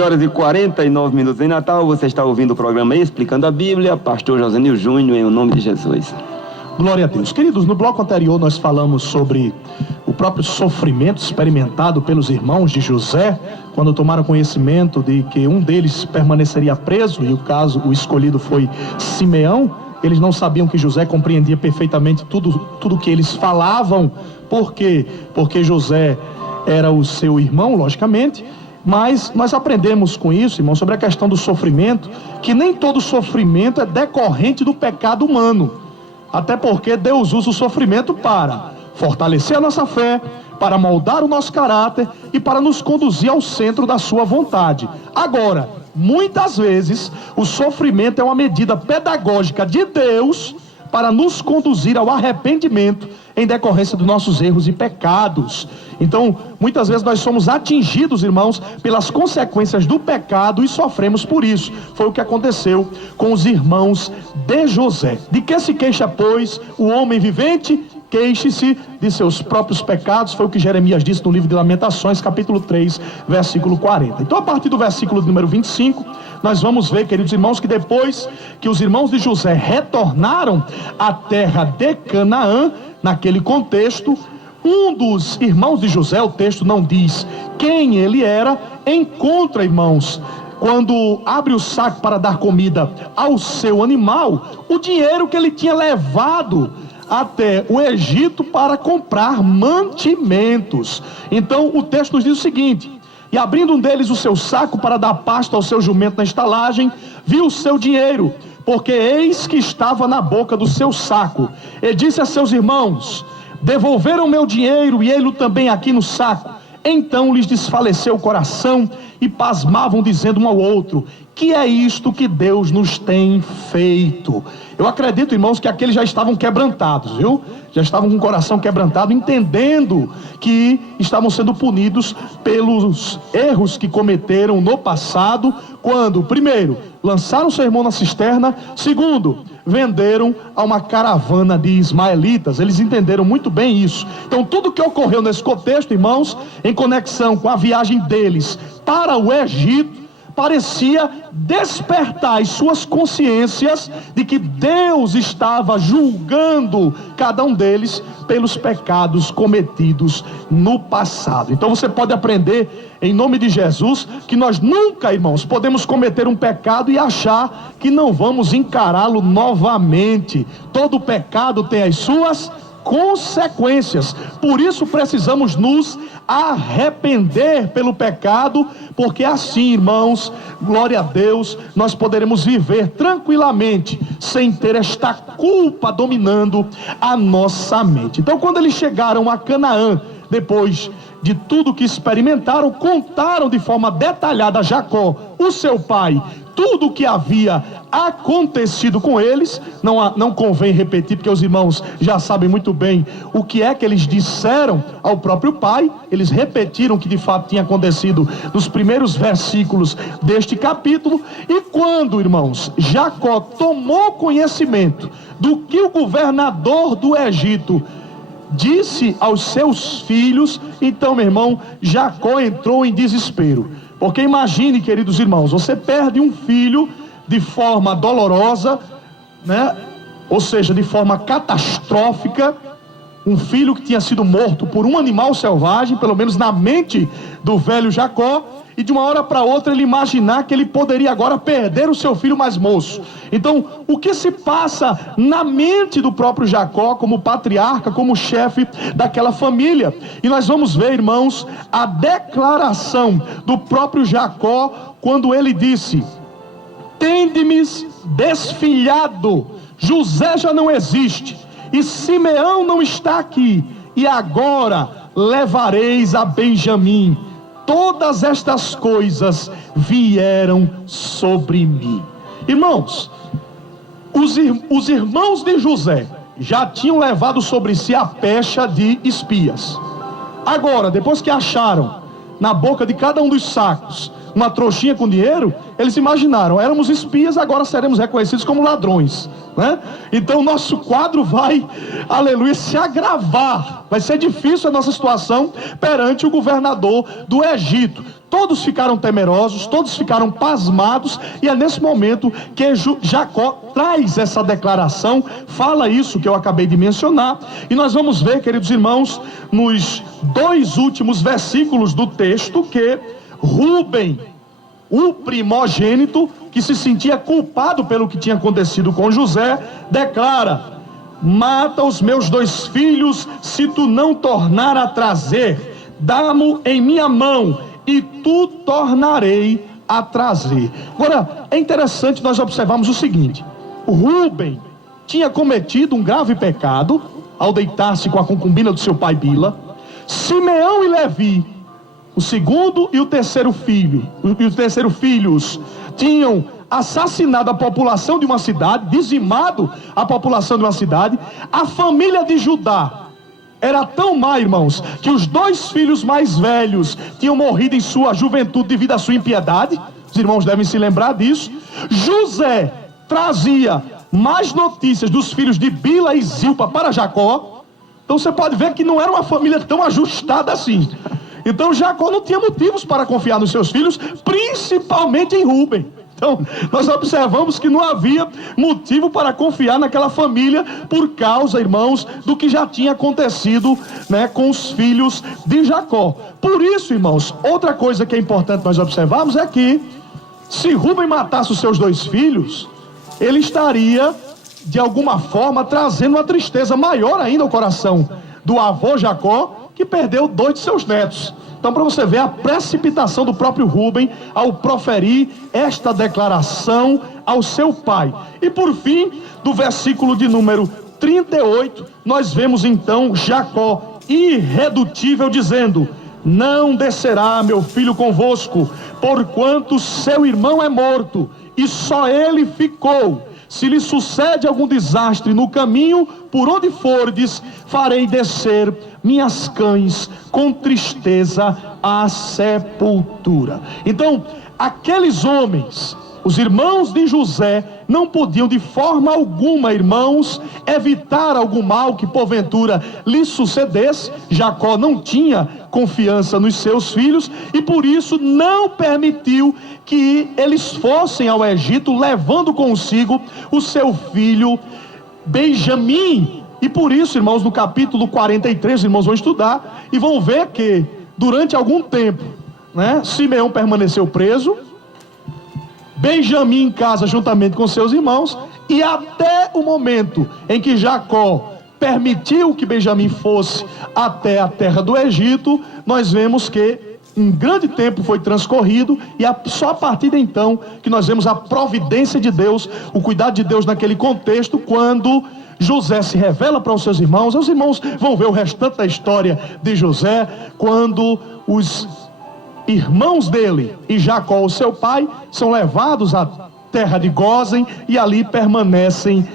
horas e 49 minutos em Natal. Você está ouvindo o programa Explicando a Bíblia. Pastor Josenil Júnior, em nome de Jesus. Glória a Deus. Queridos, no bloco anterior nós falamos sobre o próprio sofrimento experimentado pelos irmãos de José, quando tomaram conhecimento de que um deles permaneceria preso, e o escolhido foi Simeão. Eles não sabiam que José compreendia perfeitamente tudo que eles falavam. Por quê? Porque José era o seu irmão, logicamente. Mas nós aprendemos com isso, irmão, sobre a questão do sofrimento, que nem todo sofrimento é decorrente do pecado humano. Até porque Deus usa o sofrimento para fortalecer a nossa fé, para moldar o nosso caráter e para nos conduzir ao centro da sua vontade. Agora, muitas vezes, o sofrimento é uma medida pedagógica de Deus para nos conduzir ao arrependimento em decorrência dos nossos erros e pecados. Então, muitas vezes nós somos atingidos, irmãos, pelas consequências do pecado e sofremos por isso. Foi o que aconteceu com os irmãos de José. De que se queixa, pois, o homem vivente? Queixe-se de seus próprios pecados. Foi o que Jeremias disse no livro de Lamentações, capítulo 3, versículo 40. Então, a partir do versículo número 25, nós vamos ver, queridos irmãos, que depois que os irmãos de José retornaram à terra de Canaã, naquele contexto, um dos irmãos de José, o texto não diz quem ele era, encontra, irmãos, quando abre o saco para dar comida ao seu animal, o dinheiro que ele tinha levado até o Egito para comprar mantimentos. Então o texto nos diz o seguinte: e abrindo um deles o seu saco para dar pasto ao seu jumento na estalagem, viu o seu dinheiro, porque eis que estava na boca do seu saco, e disse a seus irmãos: devolveram meu dinheiro e ele também aqui no saco. Então lhes desfaleceu o coração e pasmavam, dizendo um ao outro: que é isto que Deus nos tem feito? Eu acredito, irmãos, que aqueles já estavam quebrantados, viu? Já estavam com o coração quebrantado, entendendo que estavam sendo punidos pelos erros que cometeram no passado, quando, primeiro, lançaram seu irmão na cisterna, segundo, venderam a uma caravana de ismaelitas. Eles entenderam muito bem isso. Então, tudo que ocorreu nesse contexto, irmãos, em conexão com a viagem deles para o Egito, parecia despertar as suas consciências de que Deus estava julgando cada um deles pelos pecados cometidos no passado. Então você pode aprender, em nome de Jesus, que nós nunca, irmãos, podemos cometer um pecado e achar que não vamos encará-lo novamente. Todo pecado tem as suas consequências. Por isso precisamos nos arrepender pelo pecado, porque assim, irmãos, glória a Deus, nós poderemos viver tranquilamente, sem ter esta culpa dominando a nossa mente. Então, quando eles chegaram a Canaã, depois de tudo que experimentaram, contaram de forma detalhada a Jacó, o seu pai, tudo o que havia acontecido com eles. Não convém repetir, porque os irmãos já sabem muito bem o que é que eles disseram ao próprio pai. Eles repetiram o que de fato tinha acontecido nos primeiros versículos deste capítulo. E quando, irmãos, Jacó tomou conhecimento do que o governador do Egito disse aos seus filhos, então, meu irmão, Jacó entrou em desespero. Porque imagine, queridos irmãos, você perde um filho de forma dolorosa, né? Ou seja, de forma catastrófica, um filho que tinha sido morto por um animal selvagem, pelo menos na mente do velho Jacó, e de uma hora para outra ele imaginar que ele poderia agora perder o seu filho mais moço. Então, o que se passa na mente do próprio Jacó, como patriarca, como chefe daquela família? E nós vamos ver, irmãos, a declaração do próprio Jacó, quando ele disse: tende-me desfilhado, José já não existe, e Simeão não está aqui, e agora levareis a Benjamim. Todas estas coisas vieram sobre mim. Irmãos, os irmãos de José já tinham levado sobre si a pecha de espias. Agora, depois que acharam na boca de cada um dos sacos uma trouxinha com dinheiro, eles imaginaram: éramos espias, agora seremos reconhecidos como ladrões, né? Então nosso quadro vai, aleluia, se agravar. Vai ser difícil a nossa situação perante o governador do Egito. Todos ficaram temerosos, todos ficaram pasmados, e é nesse momento que Jacó traz essa declaração, fala isso que eu acabei de mencionar, e nós vamos ver, queridos irmãos, nos 2 últimos versículos do texto, que Rúben, o primogênito, que se sentia culpado pelo que tinha acontecido com José, declara: mata os meus 2 filhos, se tu não tornar a trazer, dá-mo em minha mão, e tu tornarei a trazer. Agora, é interessante nós observarmos o seguinte: Rúben tinha cometido um grave pecado ao deitar-se com a concubina do seu pai Bila. Simeão e Levi, o segundo e o terceiro filhos, tinham assassinado a população de uma cidade, dizimado a população de uma cidade. A família de Judá era tão má, irmãos, que os 2 filhos mais velhos tinham morrido em sua juventude devido à sua impiedade. Os irmãos devem se lembrar disso. José trazia mais notícias dos filhos de Bila e Zilpa para Jacó. Então você pode ver que não era uma família tão ajustada assim. Então Jacó não tinha motivos para confiar nos seus filhos, principalmente em Rúben. Então, nós observamos que não havia motivo para confiar naquela família por causa, irmãos, do que já tinha acontecido, né, com os filhos de Jacó. Por isso, irmãos, outra coisa que é importante nós observarmos é que, se Rúben matasse os seus 2 filhos, ele estaria, de alguma forma, trazendo uma tristeza maior ainda ao coração do avô Jacó, que perdeu 2 de seus netos. Então, para você ver a precipitação do próprio Rúben ao proferir esta declaração ao seu pai. E por fim, do versículo de número 38, nós vemos então Jacó irredutível dizendo: não descerá meu filho convosco, porquanto seu irmão é morto, e só ele ficou. Se lhe sucede algum desastre no caminho, por onde fordes, farei descer minhas cães com tristeza à sepultura. Então, aqueles homens, os irmãos de José, não podiam de forma alguma, irmãos, evitar algum mal que porventura lhe sucedesse. Jacó não tinha confiança nos seus filhos e por isso não permitiu que eles fossem ao Egito, levando consigo o seu filho Benjamim. E por isso, irmãos, no capítulo 43, os irmãos vão estudar e vão ver que durante algum tempo, né, Simeão permaneceu preso, Benjamim em casa juntamente com seus irmãos, e até o momento em que Jacó permitiu que Benjamim fosse até a terra do Egito, nós vemos que um grande tempo foi transcorrido, e só a partir de então que nós vemos a providência de Deus, o cuidado de Deus naquele contexto, quando José se revela para os seus irmãos. Os irmãos vão ver o restante da história de José, quando os irmãos dele e Jacó, o seu pai, são levados à terra de Gósen e ali permanecem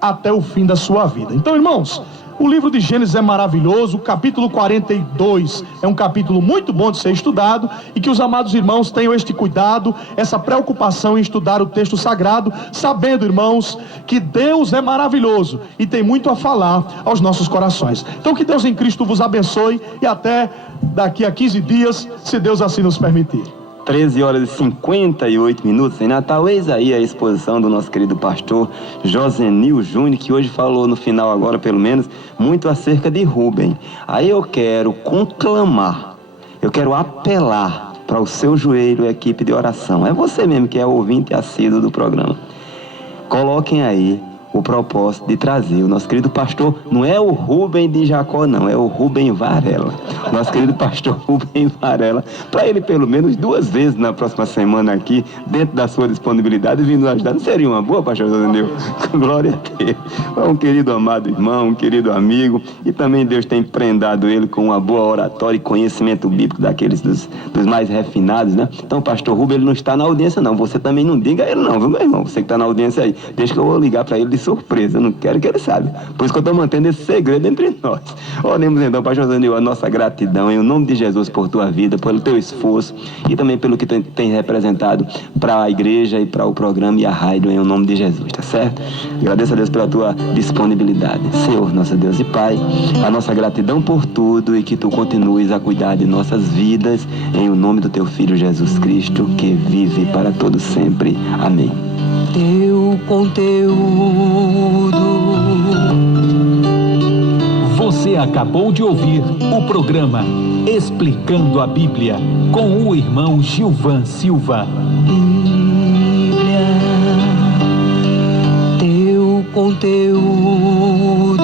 até o fim da sua vida. Então, irmãos, o livro de Gênesis é maravilhoso. O capítulo 42 é um capítulo muito bom de ser estudado, e que os amados irmãos tenham este cuidado, essa preocupação em estudar o texto sagrado, sabendo, irmãos, que Deus é maravilhoso e tem muito a falar aos nossos corações. Então, que Deus em Cristo vos abençoe, e até daqui a 15 dias, se Deus assim nos permitir. 13h58 em Natal. Eis aí a exposição do nosso querido pastor Josenil Júnior, que hoje falou no final agora, pelo menos, muito acerca de Rúben. Aí eu quero conclamar, eu quero apelar para o seu joelho, equipe de oração. É você mesmo que é ouvinte assíduo do programa. Coloquem aí o propósito de trazer o nosso querido pastor. Não é o Rúben de Jacó, não, é o Rúben Varela, nosso querido pastor Rúben Varela, para ele pelo menos 2 vezes na próxima semana aqui, dentro da sua disponibilidade, vindo ajudar. Não seria uma boa, pastor Josenil? Glória a Deus. É um querido amado irmão, um querido amigo, e também Deus tem prendado ele com uma boa oratória e conhecimento bíblico daqueles dos mais refinados, né? Então o pastor Rúben, ele não está na audiência não, você também não diga a ele não, viu, meu irmão? Você que está na audiência aí, deixa que eu vou ligar para ele de surpresa, eu não quero que ele saiba. Por isso que eu estou mantendo esse segredo entre nós. Oremos então, pastor Josenil, a nossa gratidão em nome de Jesus por tua vida, pelo teu esforço e também pelo que tem representado para a igreja e para o programa e a rádio, em nome de Jesus, tá certo? Agradeço a Deus pela tua disponibilidade. Senhor, nosso Deus e Pai, a nossa gratidão por tudo e que tu continues a cuidar de nossas vidas, em o nome do teu Filho Jesus Cristo, que vive para todo sempre. Amém. Teu conteúdo. Você acabou de ouvir o programa Explicando a Bíblia com o irmão Gilvan Silva. Bíblia, teu conteúdo.